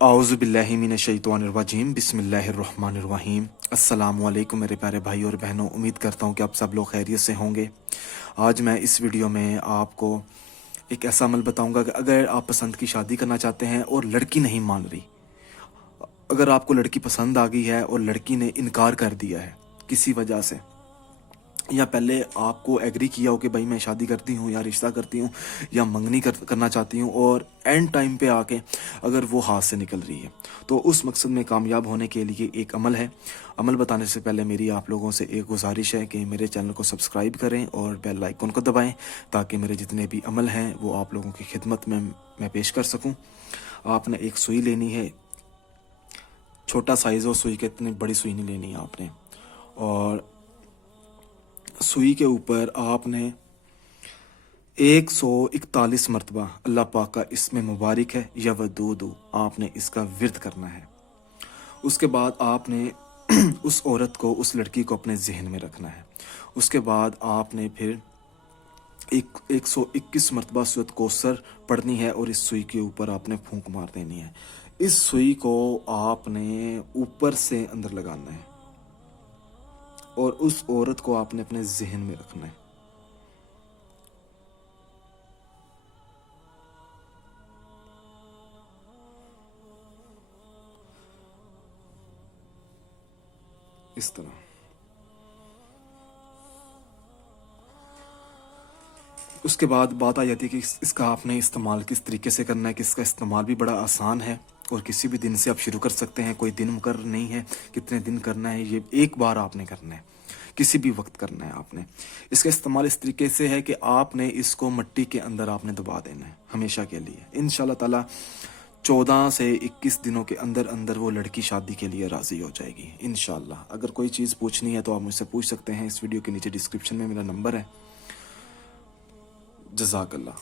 आऊज़ु बिल्लाहि मिनश शैतानिर रजीम बिस्मिल्लाहिर रहमानिर रहीम। अस्सलामु अलैकुम मेरे प्यारे भाई और बहनों, उम्मीद करता हूँ कि आप सब लोग खैरियत से होंगे। आज मैं इस वीडियो में आपको एक ऐसा अमल बताऊंगा कि अगर आप पसंद की शादी करना चाहते हैं और लड़की नहीं मान रही, अगर आपको लड़की पसंद आ गई है और लड़की ने इनकार कर दिया है किसी वजह से, या पहले आपको एग्री किया हो कि भाई मैं शादी करती हूँ या रिश्ता करती हूँ या मंगनी करना चाहती हूँ, और एंड टाइम पे आके अगर वो हाथ से निकल रही है, तो उस मकसद में कामयाब होने के लिए एक अमल है। अमल बताने से पहले मेरी आप लोगों से एक गुजारिश है कि मेरे चैनल को सब्सक्राइब करें और बेल आइकन को दबाएं, ताकि मेरे जितने भी अमल हैं वो आप लोगों की खिदमत में मैं पेश कर सकूँ। आपने एक सुई लेनी है, छोटा साइज़ हो सुई के, इतनी बड़ी सुई नहीं लेनी है आपने। और सुई के ऊपर आपने 141 मरतबा अल्लाह पाक का इसमें मुबारक है या वदूदू आपने इसका विर्द करना है। उसके बाद आपने उस औरत को, उस लड़की को अपने जहन में रखना है। उसके बाद आपने फिर 121 मरतबा सूरत कौसर पढ़नी है और इस सुई के ऊपर आपने फूंक मार देनी है। इस सुई को आपने ऊपर से अंदर लगाना है और उस औरत को आपने अपने जहन में रखना है। इस तरह उसके बाद बात आ जाती है कि इसका आपने इस्तेमाल किस तरीके से करना है, कि इसका इस्तेमाल भी बड़ा आसान है और किसी भी दिन से आप शुरू कर सकते हैं। कोई दिन मुकर्रर नहीं है कितने दिन करना है, ये एक बार आपने करना है, किसी भी वक्त करना है आपने। इसका इस्तेमाल इस तरीके से है कि आपने इसको मिट्टी के अंदर आपने दबा देना है हमेशा के लिए। इंशाल्लाह ताला 14 से 21 दिनों के अंदर अंदर वो लड़की शादी के लिए राज़ी हो जाएगी इंशाल्लाह। अगर कोई चीज़ पूछनी है तो आप मुझसे पूछ सकते हैं। इस वीडियो के नीचे डिस्क्रिप्शन में मेरा नंबर है। जज़ाकल्लाह।